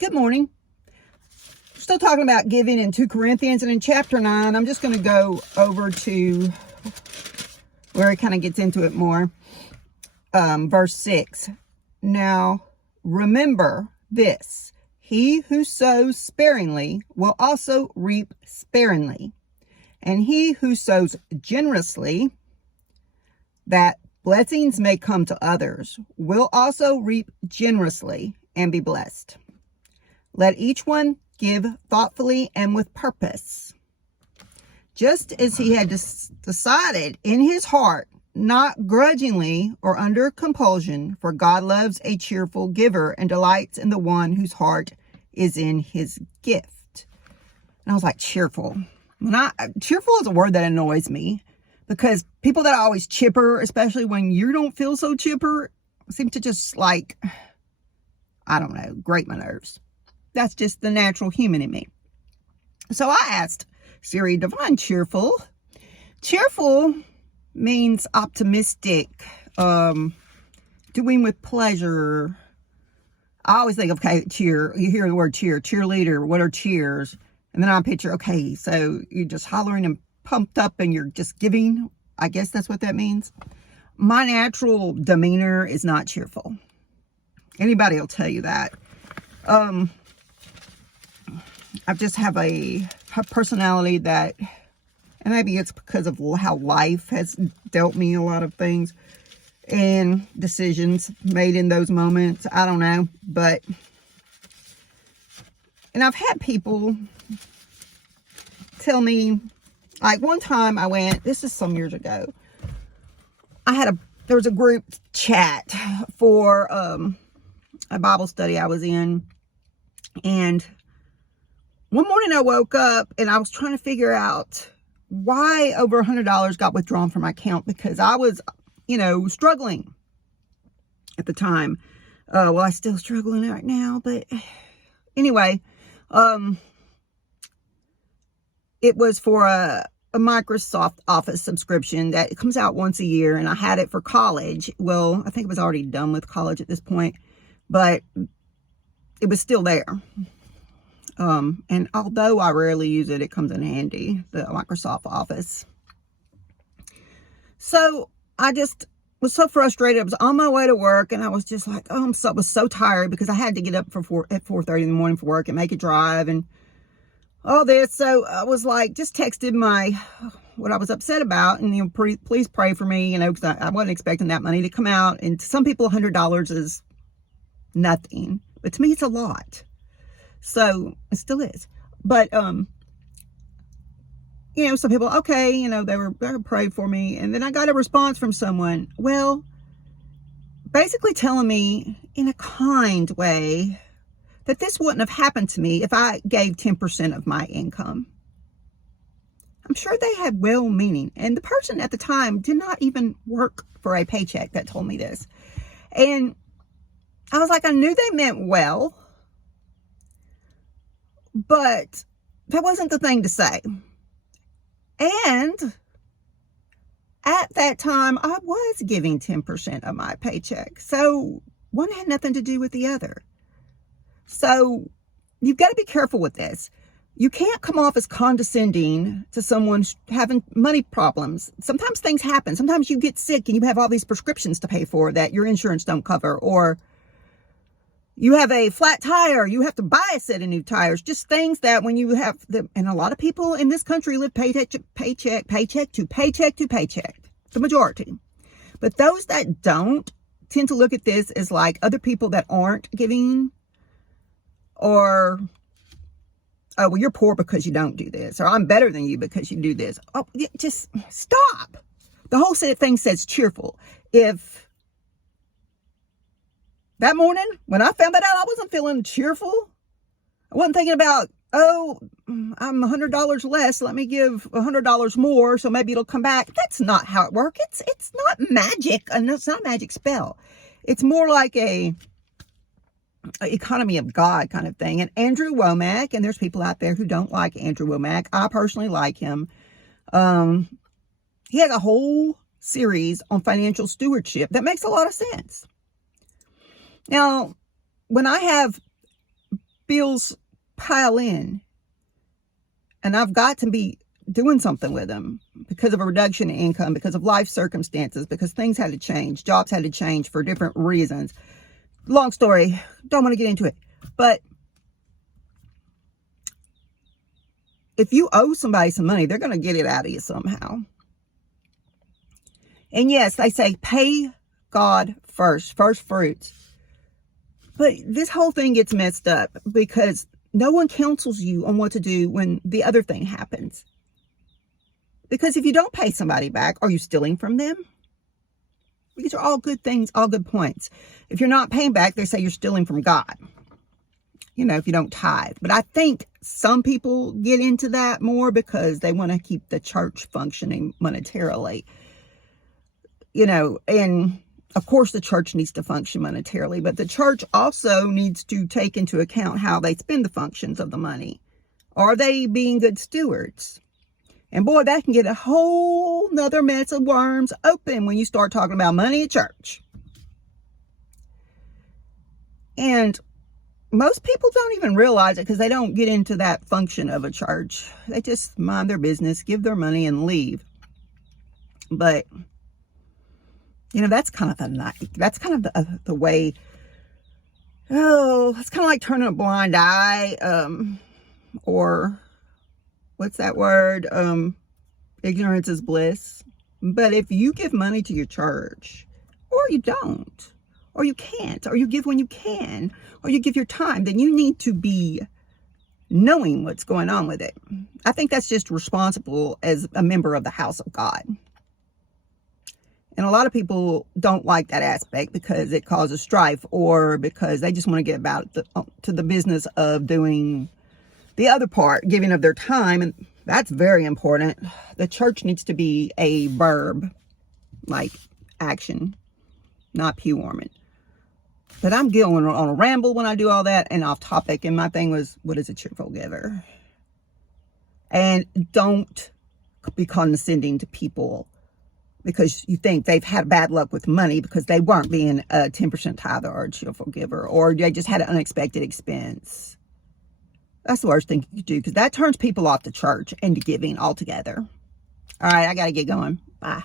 Good morning. We're still talking about giving in 2 Corinthians, and in chapter 9, I'm just going to go over to where it kind of gets into it more. Verse 6. Now, remember this. He who sows sparingly will also reap sparingly. And he who sows generously, that blessings may come to others, will also reap generously and be blessed. Let each one give thoughtfully and with purpose, just as he had decided in his heart, not grudgingly or under compulsion, for God loves a cheerful giver and delights in the one whose heart is in his gift. And I was like, cheerful. Cheerful is a word that annoys me, because people that are always chipper, especially when you don't feel so chipper, seem to just like, I don't know, grate my nerves. That's just the natural human in me. So I asked Siri, define cheerful. Cheerful means optimistic, doing with pleasure. I always think, okay, cheer. You hear the word cheer, cheerleader. What are cheers? And then I picture, okay, so you're just hollering and pumped up and you're just giving. I guess that's what that means. My natural demeanor is not cheerful. Anybody will tell you that. I just have a personality that, and maybe it's because of how life has dealt me a lot of things and decisions made in those moments. I don't know, and I've had people tell me, like one time I went, this is some years ago, there was a group chat for a Bible study I was in, and one morning I woke up and I was trying to figure out why over $100 got withdrawn from my account, because I was, struggling at the time. Well, I'm still struggling right now, but anyway, it was for a Microsoft Office subscription that comes out once a year, and I had it for college. Well, I think it was already done with college at this point, but it was still there. And although I rarely use it, it comes in handy, the Microsoft Office. So I just was so frustrated. I was on my way to work, and I was just like, was so tired, because I had to get up at 4:30 in the morning for work and make a drive and all this. So I was like, just texted what I was upset about, and please pray for me, because I wasn't expecting that money to come out. And to some people, $100 is nothing, but to me, it's a lot. So it still is. But, some people, okay, they were prayed for me. And then I got a response from someone, basically telling me in a kind way that this wouldn't have happened to me if I gave 10% of my income. I'm sure they had well meaning. And the person at the time did not even work for a paycheck that told me this. And I was like, I knew they meant well, but that wasn't the thing to say. And at that time, I was giving 10% of my paycheck. So one had nothing to do with the other. So you've got to be careful with this. You can't come off as condescending to someone having money problems. Sometimes things happen. Sometimes you get sick and you have all these prescriptions to pay for that your insurance don't cover, or you have a flat tire, you have to buy a set of new tires. Just things that when you have and a lot of people in this country live paycheck to paycheck, the majority. But those that don't tend to look at this as like other people that aren't giving, or, oh, well, you're poor because you don't do this, or I'm better than you because you do this. Oh, just stop. The whole thing says cheerful. If that morning, when I found that out, I wasn't feeling cheerful. I wasn't thinking about, I'm $100 less, let me give $100 more, so maybe it'll come back. That's not how it works. It's not magic, and it's not a magic spell. It's more like a economy of God kind of thing. And Andrew Womack, and there's people out there who don't like Andrew Womack. I personally like him. He has a whole series on financial stewardship that makes a lot of sense. Now, when I have bills pile in, and I've got to be doing something with them because of a reduction in income, because of life circumstances, because things had to change, jobs had to change for different reasons. Long story, don't want to get into it. But if you owe somebody some money, they're going to get it out of you somehow. And yes, they say pay God first fruits. But this whole thing gets messed up because no one counsels you on what to do when the other thing happens. Because if you don't pay somebody back, are you stealing from them? These are all good things, all good points. If you're not paying back, they say you're stealing from God. You know, if you don't tithe. But I think some people get into that more because they want to keep the church functioning monetarily. You know, and of course the church needs to function monetarily, but the church also needs to take into account how they spend the functions of the money. Are they being good stewards? And boy, that can get a whole nother mess of worms open when you start talking about money at church. And most people don't even realize it because they don't get into that function of a church. They just mind their business, give their money, and leave. But you know, that's kind of the way. Oh, it's kind of like turning a blind eye, or what's that word? Ignorance is bliss. But if you give money to your church, or you don't, or you can't, or you give when you can, or you give your time, then you need to be knowing what's going on with it. I think that's just responsible as a member of the house of God. And a lot of people don't like that aspect because it causes strife, or because they just want to get about to the business of doing the other part, giving of their time. And that's very important. The church needs to be a verb, like action, not pew warming. But I'm going on a ramble when I do all that and off topic. And my thing was, what is a cheerful giver? And don't be condescending to people because you think they've had bad luck with money because they weren't being a 10% tither or a cheerful giver, or they just had an unexpected expense. That's the worst thing you could do, because that turns people off to church and to giving altogether. All right, I got to get going. Bye.